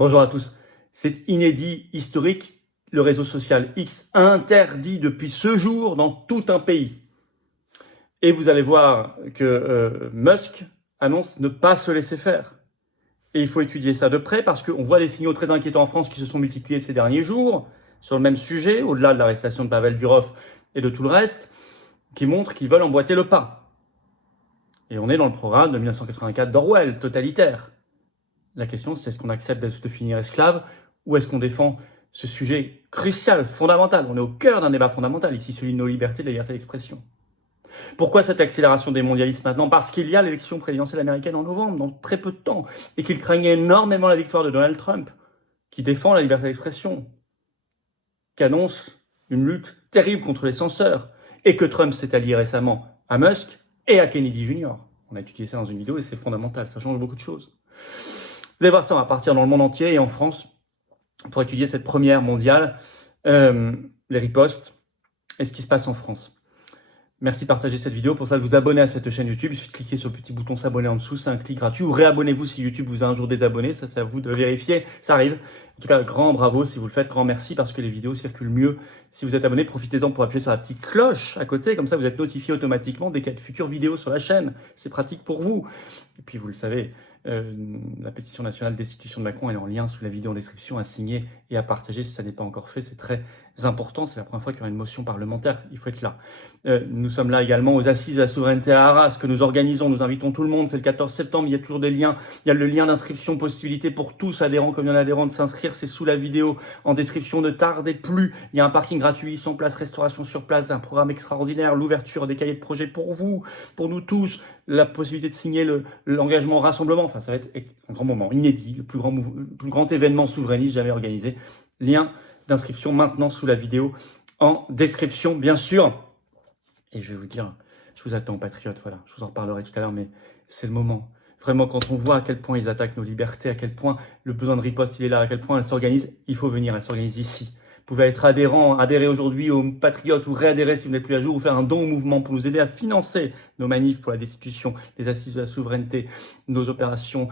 Bonjour à tous. C'est inédit, historique. Le réseau social X interdit depuis ce jour dans tout un pays. Et vous allez voir que Musk annonce ne pas se laisser faire. Et il faut étudier ça de près parce qu'on voit des signaux très inquiétants en France qui se sont multipliés ces derniers jours sur le même sujet, au-delà de l'arrestation de Pavel Durov et de tout le reste, qui montrent qu'ils veulent emboîter le pas. Et on est dans le programme de 1984 d'Orwell, totalitaire. La question, c'est est-ce qu'on accepte de finir esclave ou est-ce qu'on défend ce sujet crucial, fondamental? On est au cœur d'un débat fondamental ici, celui de nos libertés, de la liberté d'expression. Pourquoi cette accélération des mondialistes maintenant? Parce qu'il y a l'élection présidentielle américaine en novembre, dans très peu de temps, et qu'il craignait énormément la victoire de Donald Trump, qui défend la liberté d'expression, qui annonce une lutte terrible contre les censeurs, et que Trump s'est allié récemment à Musk et à Kennedy Jr. On a étudié ça dans une vidéo et c'est fondamental, ça change beaucoup de choses. Vous allez voir ça, on va partir dans le monde entier et en France pour étudier cette première mondiale, les ripostes et ce qui se passe en France. Merci de partager cette vidéo. Pour ça, de vous abonner à cette chaîne YouTube. Il suffit de cliquer sur le petit bouton s'abonner en dessous. C'est un clic gratuit. Ou réabonnez-vous si YouTube vous a un jour désabonné. Ça, c'est à vous de vérifier. Ça arrive. En tout cas, grand bravo si vous le faites. Grand merci parce que les vidéos circulent mieux. Si vous êtes abonné, profitez-en pour appuyer sur la petite cloche à côté. Comme ça, vous êtes notifié automatiquement dès qu'il y a de futures vidéos sur la chaîne. C'est pratique pour vous. Et puis, vous le savez, la pétition nationale destitution de Macron, elle est en lien sous la vidéo en description, à signer et à partager si ça n'est pas encore fait. C'est très important. C'est la première fois qu'il y aura une motion parlementaire. Il faut être là. Nous sommes là également aux Assises de la souveraineté à Arras que nous organisons. Nous invitons tout le monde. C'est le 14 septembre. Il y a toujours des liens. Il y a le lien d'inscription, possibilité pour tous adhérents comme non-adhérents de s'inscrire. C'est sous la vidéo en description. Ne tardez plus. Il y a un parking gratuit, 100 places, restauration sur place, un programme extraordinaire, l'ouverture des cahiers de projet pour vous, pour nous tous, la possibilité de signer l'engagement au rassemblement. Enfin, ça va être un grand moment inédit, le plus grand événement souverainiste jamais organisé. Lien d'inscription maintenant sous la vidéo en description, bien sûr. Et je vais vous dire, je vous attends, patriotes, voilà, je vous en reparlerai tout à l'heure, mais c'est le moment. Vraiment, quand on voit à quel point ils attaquent nos libertés, à quel point le besoin de riposte, il est là, à quel point elle s'organise, il faut venir, elle s'organise ici. Vous pouvez être adhérer aujourd'hui aux Patriotes ou réadhérer si vous n'êtes plus à jour, ou faire un don au mouvement pour nous aider à financer nos manifs pour la destitution, les assises de la souveraineté, nos opérations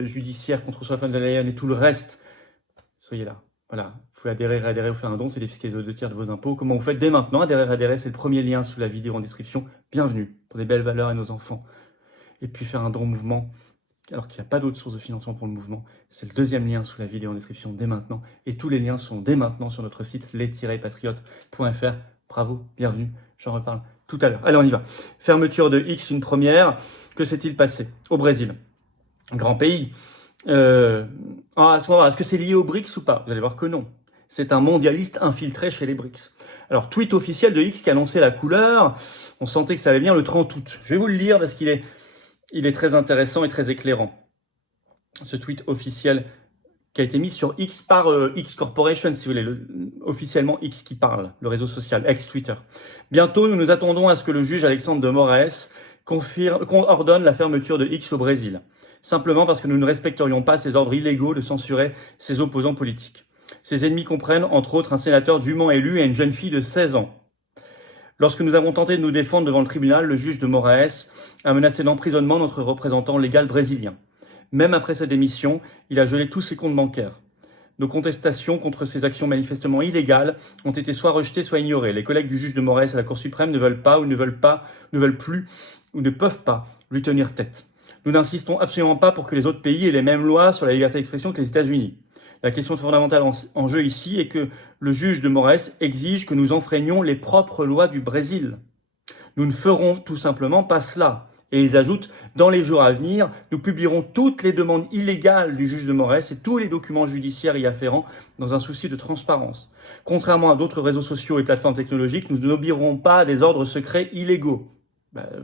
judiciaires contre Ursula von der Leyen et tout le reste. Soyez là. Voilà, vous pouvez adhérer, réadhérer ou faire un don, c'est défiscaliser aux 2/3 de vos impôts. Comment vous faites dès maintenant? Adhérer, réadhérer, c'est le premier lien sous la vidéo en description. Bienvenue pour des belles valeurs et nos enfants. Et puis faire un don au mouvement, alors qu'il n'y a pas d'autre source de financement pour le mouvement. C'est le deuxième lien sous la vidéo en description dès maintenant. Et tous les liens sont dès maintenant sur notre site les-patriotes.fr. Bravo, bienvenue, j'en reparle tout à l'heure. Allez, on y va. Fermeture de X, une première. Que s'est-il passé au Brésil? Un grand pays. À ce moment-là, est-ce que c'est lié aux BRICS ou pas? Vous allez voir que non. C'est un mondialiste infiltré chez les BRICS. Alors, tweet officiel de X qui annonçait la couleur. On sentait que ça allait venir le 30 août. Je vais vous le lire parce qu'il est très intéressant et très éclairant. Ce tweet officiel qui a été mis sur X par X Corporation, si vous voulez, officiellement X qui parle, le réseau social, ex-Twitter. Bientôt, nous nous attendons à ce que le juge Alexandre de Moraes ordonne la fermeture de X au Brésil. Simplement parce que nous ne respecterions pas ses ordres illégaux de censurer ses opposants politiques. Ses ennemis comprennent, entre autres, un sénateur dûment élu et une jeune fille de 16 ans. Lorsque nous avons tenté de nous défendre devant le tribunal, le juge de Moraes a menacé d'emprisonnement notre représentant légal brésilien. Même après sa démission, il a gelé tous ses comptes bancaires. Nos contestations contre ces actions manifestement illégales ont été soit rejetées, soit ignorées. Les collègues du juge de Moraes à la Cour suprême ne veulent pas ou ne veulent plus ou ne peuvent pas lui tenir tête. Nous n'insistons absolument pas pour que les autres pays aient les mêmes lois sur la liberté d'expression que les États-Unis. La question fondamentale en jeu ici est que le juge de Moraes exige que nous enfreignions les propres lois du Brésil. Nous ne ferons tout simplement pas cela. Et ils ajoutent, dans les jours à venir, nous publierons toutes les demandes illégales du juge de Moraes et tous les documents judiciaires y afférents dans un souci de transparence. Contrairement à d'autres réseaux sociaux et plateformes technologiques, nous n'obéirons pas à des ordres secrets illégaux.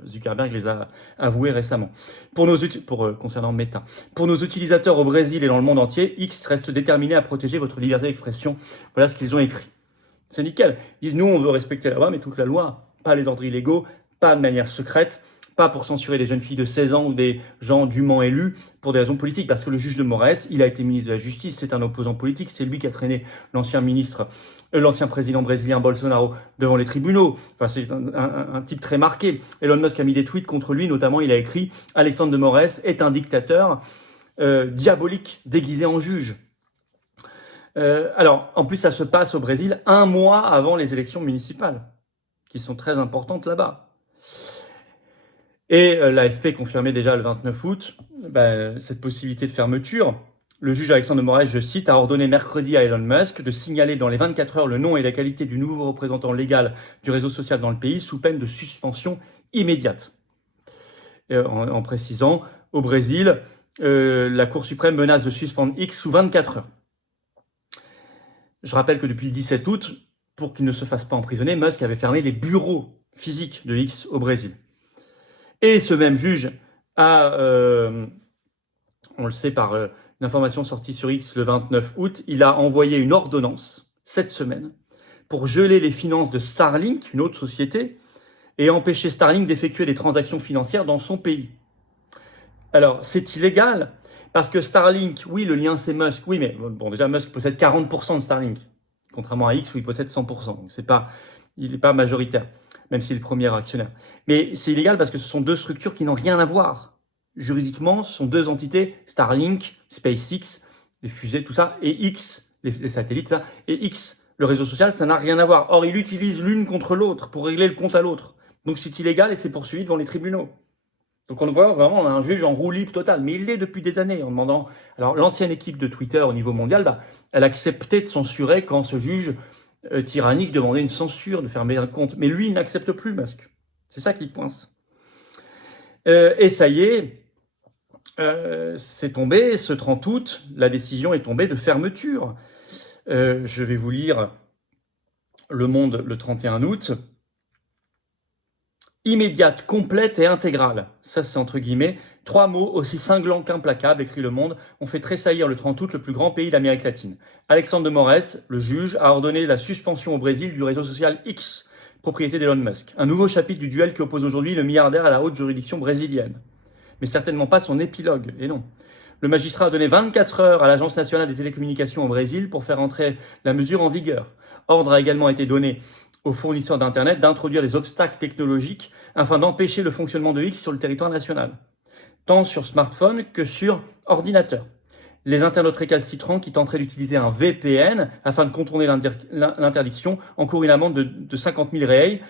Zuckerberg les a avoués récemment. Concernant Meta. Pour nos utilisateurs au Brésil et dans le monde entier, X reste déterminé à protéger votre liberté d'expression. Voilà ce qu'ils ont écrit. C'est nickel. Ils disent, nous, on veut respecter la loi, mais toute la loi. Pas les ordres illégaux, pas de manière secrète, pas pour censurer des jeunes filles de 16 ans ou des gens dûment élus pour des raisons politiques. Parce que le juge de Moraes, il a été ministre de la Justice, c'est un opposant politique, c'est lui qui a traîné l'ancien président brésilien Bolsonaro devant les tribunaux. Enfin, c'est un type très marqué. Elon Musk a mis des tweets contre lui, notamment il a écrit « Alexandre de Moraes est un dictateur diabolique déguisé en juge ». Alors, en plus, ça se passe au Brésil un mois avant les élections municipales, qui sont très importantes là-bas. Et l'AFP confirmait déjà le 29 août cette possibilité de fermeture. Le juge Alexandre de Moraes, je cite, a ordonné mercredi à Elon Musk de signaler dans les 24 heures le nom et la qualité du nouveau représentant légal du réseau social dans le pays sous peine de suspension immédiate. En précisant, au Brésil, la Cour suprême menace de suspendre X sous 24 heures. Je rappelle que depuis le 17 août, pour qu'il ne se fasse pas emprisonner, Musk avait fermé les bureaux physiques de X au Brésil. Et ce même juge a, on le sait par une information sortie sur X le 29 août, il a envoyé une ordonnance cette semaine pour geler les finances de Starlink, une autre société, et empêcher Starlink d'effectuer des transactions financières dans son pays. Alors, c'est illégal, parce que Starlink, oui, le lien c'est Musk, oui, mais bon, déjà Musk possède 40% de Starlink, contrairement à X où il possède 100%, donc il n'est pas majoritaire, même s'il est le premier actionnaire. Mais c'est illégal parce que ce sont deux structures qui n'ont rien à voir. Juridiquement, ce sont deux entités, Starlink, SpaceX, les fusées, tout ça, et X, les satellites, ça, et X, le réseau social, ça n'a rien à voir. Or, il utilise l'une contre l'autre pour régler le compte à l'autre. Donc c'est illégal et c'est poursuivi devant les tribunaux. Donc on le voit vraiment, un juge en roue libre totale, mais il l'est depuis des années en demandant... Alors l'ancienne équipe de Twitter au niveau mondial, elle acceptait de censurer quand ce juge tyrannique demandait une censure, de fermer un compte. Mais lui, il n'accepte plus Musk. C'est ça qui coince. Et ça y est, c'est tombé, ce 30 août, la décision est tombée de fermeture. Je vais vous lire Le Monde le 31 août. Immédiate, complète et intégrale. Ça, c'est entre guillemets. 3 mots aussi cinglants qu'implacables, écrit Le Monde, ont fait tressaillir le 30 août le plus grand pays d'Amérique latine. Alexandre de Moraes, le juge, a ordonné la suspension au Brésil du réseau social X, propriété d'Elon Musk. Un nouveau chapitre du duel qui oppose aujourd'hui le milliardaire à la haute juridiction brésilienne. Mais certainement pas son épilogue, et non. Le magistrat a donné 24 heures à l'Agence nationale des télécommunications au Brésil pour faire entrer la mesure en vigueur. Ordre a également été donné aux fournisseurs d'Internet d'introduire des obstacles technologiques afin d'empêcher le fonctionnement de X sur le territoire national, tant sur smartphone que sur ordinateur. Les internautes récalcitrants qui tenteraient d'utiliser un VPN afin de contourner l'interdiction encourent une amende de 50 000 reais,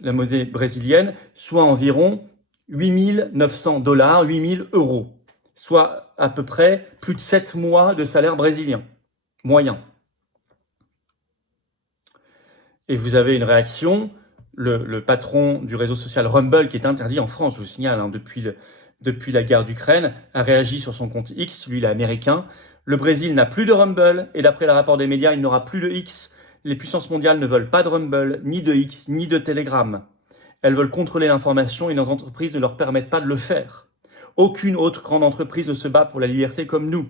la monnaie brésilienne, soit environ 8 900 $, 8 000 €, soit à peu près plus de 7 mois de salaire brésilien, moyen. Et vous avez une réaction, le patron du réseau social Rumble, qui est interdit en France, je vous signale, depuis la guerre d'Ukraine, a réagi sur son compte X, lui il est américain. Le Brésil n'a plus de Rumble, et d'après le rapport des médias, il n'aura plus de X. Les puissances mondiales ne veulent pas de Rumble, ni de X, ni de Telegram. Elles veulent contrôler l'information et nos entreprises ne leur permettent pas de le faire. Aucune autre grande entreprise ne se bat pour la liberté comme nous.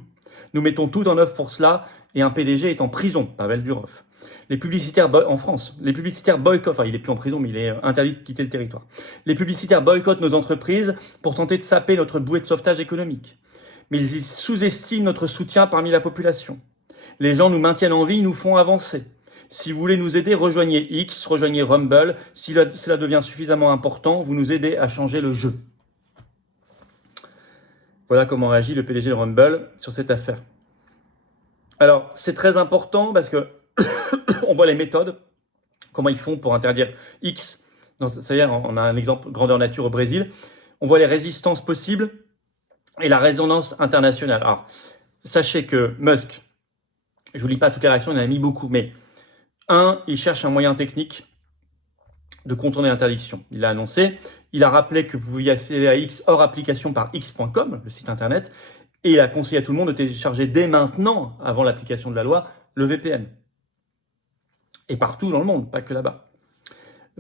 Nous mettons tout en œuvre pour cela, et un PDG est en prison, Pavel Durov. Les publicitaires en France, les publicitaires boycottent, enfin il est plus en prison mais il est interdit de quitter le territoire. Les publicitaires boycottent nos entreprises pour tenter de saper notre bouée de sauvetage économique. Mais ils sous-estiment notre soutien parmi la population. Les gens nous maintiennent en vie, nous font avancer. Si vous voulez nous aider, rejoignez X, rejoignez Rumble. Si cela devient suffisamment important, vous nous aidez à changer le jeu. Voilà comment réagit le PDG de Rumble sur cette affaire. Alors, c'est très important parce que on voit les méthodes, comment ils font pour interdire X. Ça y est, on a un exemple grandeur nature au Brésil. On voit les résistances possibles et la résonance internationale. Alors, sachez que Musk, je vous lis pas toutes les réactions, il en a mis beaucoup, mais il cherche un moyen technique de contourner l'interdiction. Il l'a annoncé. Il a rappelé que vous pouviez accéder à X hors application par x.com, le site internet, et il a conseillé à tout le monde de télécharger dès maintenant, avant l'application de la loi, le VPN. Et partout dans le monde, pas que là-bas.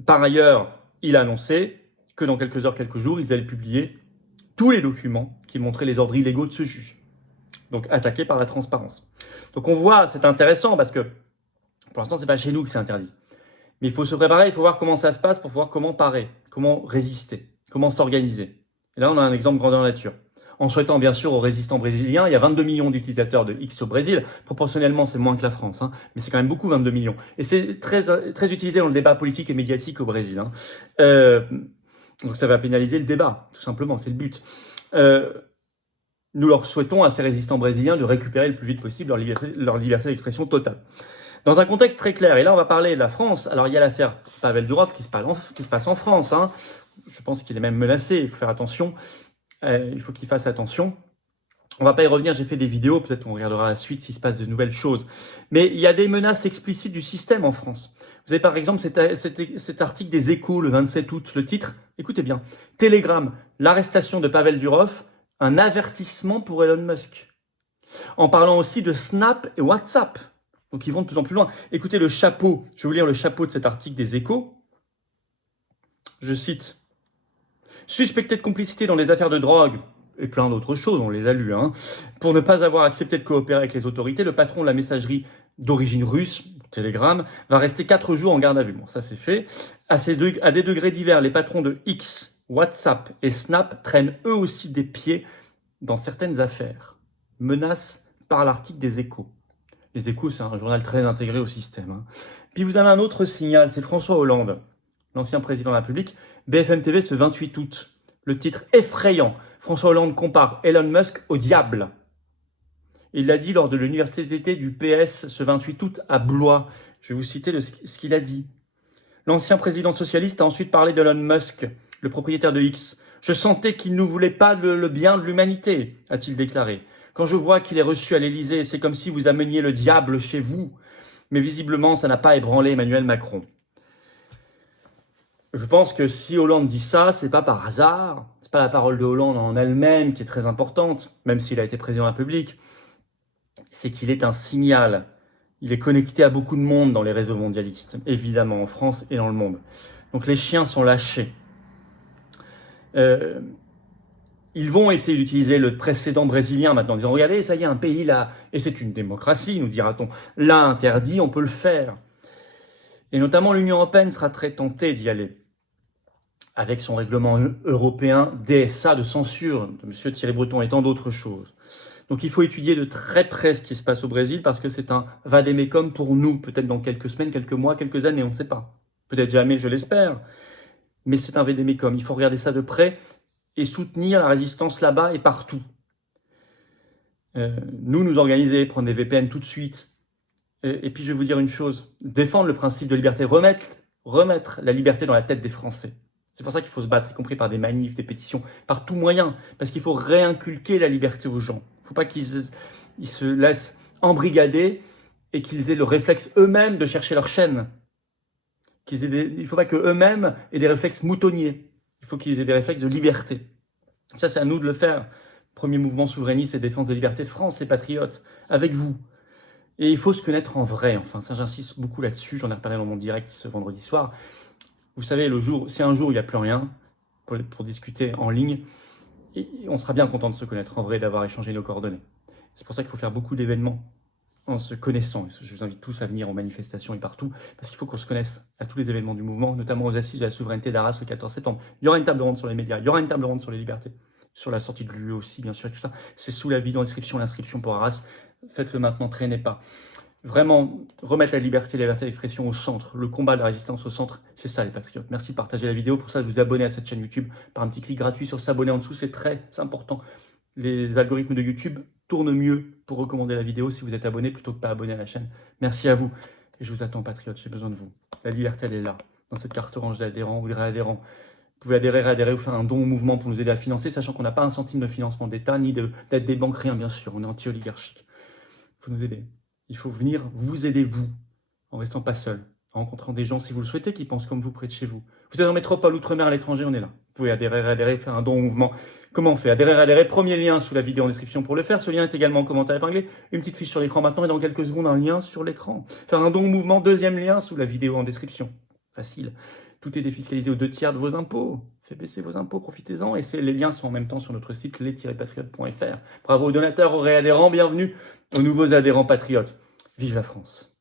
Par ailleurs, il a annoncé que dans quelques heures, quelques jours, ils allaient publier tous les documents qui montraient les ordres illégaux de ce juge. Donc attaqué par la transparence. Donc on voit, c'est intéressant parce que pour l'instant, c'est pas chez nous que c'est interdit. Mais il faut se préparer, il faut voir comment ça se passe pour pouvoir comment parer, comment résister, comment s'organiser. Et là, on a un exemple grandeur nature. En souhaitant bien sûr aux résistants brésiliens, il y a 22 millions d'utilisateurs de X au Brésil. Proportionnellement, c'est moins que la France, mais c'est quand même beaucoup, 22 millions. Et c'est très utilisé dans le débat politique et médiatique au Brésil. Donc ça va pénaliser le débat, tout simplement, c'est le but. nous leur souhaitons à ces résistants brésiliens de récupérer le plus vite possible leur liberté d'expression totale. Dans un contexte très clair, et là on va parler de la France, alors il y a l'affaire Pavel Durov qui se passe en France, hein. Je pense qu'il est même menacé, il faut faire attention, il faut qu'il fasse attention. On va pas y revenir, j'ai fait des vidéos, peut-être qu'on regardera la suite s'il se passe de nouvelles choses. Mais il y a des menaces explicites du système en France. Vous avez par exemple cet article des Échos le 27 août, le titre, écoutez bien, Telegram, l'arrestation de Pavel Durov, un avertissement pour Elon Musk. En parlant aussi de Snap et WhatsApp. Donc ils vont de plus en plus loin. Écoutez le chapeau, je vais vous lire le chapeau de cet article des Échos. Je cite, suspecté de complicité dans des affaires de drogue, et plein d'autres choses, on les a lus, hein. Pour ne pas avoir accepté de coopérer avec les autorités, le patron de la messagerie d'origine russe, Telegram, va rester 4 jours en garde à vue. Bon, ça c'est fait. À des degrés divers, les patrons de X, WhatsApp et Snap traînent eux aussi des pieds dans certaines affaires. Menace par l'article des Échos. Les Échos, c'est un journal très intégré au système, hein. Puis vous avez un autre signal, c'est François Hollande, l'ancien président de la République, BFM TV ce 28 août. Le titre effrayant. François Hollande compare Elon Musk au diable. Il l'a dit lors de l'université d'été du PS ce 28 août à Blois. Je vais vous citer ce qu'il a dit. L'ancien président socialiste a ensuite parlé d'Elon Musk, le propriétaire de X. Je sentais qu'il ne voulait pas le bien de l'humanité, a-t-il déclaré. Quand je vois qu'il est reçu à l'Élysée, c'est comme si vous ameniez le diable chez vous. Mais visiblement, ça n'a pas ébranlé Emmanuel Macron. Je pense que si Hollande dit ça, c'est pas par hasard. C'est pas la parole de Hollande en elle-même qui est très importante, même s'il a été président de la République. C'est qu'il est un signal. Il est connecté à beaucoup de monde dans les réseaux mondialistes, évidemment, en France et dans le monde. Donc les chiens sont lâchés. Ils vont essayer d'utiliser le précédent brésilien maintenant, en disant « Regardez, ça y est, un pays là, et c'est une démocratie, nous dira-t-on, là interdit, on peut le faire. » Et notamment l'Union européenne sera très tentée d'y aller, avec son règlement européen DSA de censure de M. Thierry Breton et tant d'autres choses. Donc il faut étudier de très près ce qui se passe au Brésil parce que c'est un vade-mecum pour nous, peut-être dans quelques semaines, quelques mois, quelques années, on ne sait pas. Peut-être jamais, je l'espère, mais c'est un vade-mecum. Il faut regarder ça de près et soutenir la résistance là-bas et partout. Nous organiser, prendre des VPN tout de suite. Et puis je vais vous dire une chose, défendre le principe de liberté, remettre la liberté dans la tête des Français. C'est pour ça qu'il faut se battre, y compris par des manifs, des pétitions, par tout moyen, parce qu'il faut réinculquer la liberté aux gens. Il ne faut pas qu'ils se laissent embrigader et qu'ils aient le réflexe eux-mêmes de chercher leur chaîne. Il ne faut pas qu'eux-mêmes aient des réflexes moutonniers. Il faut qu'ils aient des réflexes de liberté. Ça, c'est à nous de le faire. Premier mouvement souverainiste et défense des libertés de France, les patriotes, avec vous. Et il faut se connaître en vrai, enfin, ça j'insiste beaucoup là-dessus, j'en ai reparlé dans mon direct ce vendredi soir. Vous savez, si un jour il n'y a plus rien pour discuter en ligne, et on sera bien content de se connaître en vrai, d'avoir échangé nos coordonnées. C'est pour ça qu'il faut faire beaucoup d'événements en se connaissant. Et je vous invite tous à venir aux manifestations et partout, parce qu'il faut qu'on se connaisse à tous les événements du mouvement, notamment aux assises de la souveraineté d'Arras le 14 septembre. Il y aura une table ronde sur les médias, il y aura une table ronde sur les libertés, sur la sortie de l'UE aussi, bien sûr, et tout ça. C'est sous la vidéo d'inscription, l'inscription pour Arras. Faites-le maintenant, traînez pas. Vraiment, remettre la liberté d'expression au centre, le combat de la résistance au centre, c'est ça les patriotes. Merci de partager la vidéo, pour ça de vous abonner à cette chaîne YouTube par un petit clic gratuit sur s'abonner en dessous, c'est important. Les algorithmes de YouTube tournent mieux pour recommander la vidéo si vous êtes abonné plutôt que pas abonné à la chaîne. Merci à vous et je vous attends patriotes, j'ai besoin de vous. La liberté elle est là, dans cette carte orange d'adhérents ou de réadhérents. Vous pouvez adhérer ou faire un don au mouvement pour nous aider à financer, sachant qu'on n'a pas un centime de financement d'État ni d'aide des banques, rien bien sûr, on est anti-oligarchique. Il faut nous aider. Il faut venir vous aider, vous, en restant pas seul, en rencontrant des gens, si vous le souhaitez, qui pensent comme vous près de chez vous. Vous êtes en métropole, outre-mer, à l'étranger, on est là. Vous pouvez adhérer, faire un don au mouvement. Comment on fait? Adhérer, premier lien sous la vidéo en description pour le faire. Ce lien est également en commentaire épinglé. Une petite fiche sur l'écran maintenant et dans quelques secondes, un lien sur l'écran. Faire un don au mouvement, deuxième lien sous la vidéo en description. Facile. Tout est défiscalisé aux 2/3 de vos impôts. Faites baisser vos impôts, profitez-en. Et les liens sont en même temps sur notre site les-patriotes.fr. Bravo aux donateurs, aux réadhérents, bienvenue aux nouveaux adhérents patriotes. Vive la France!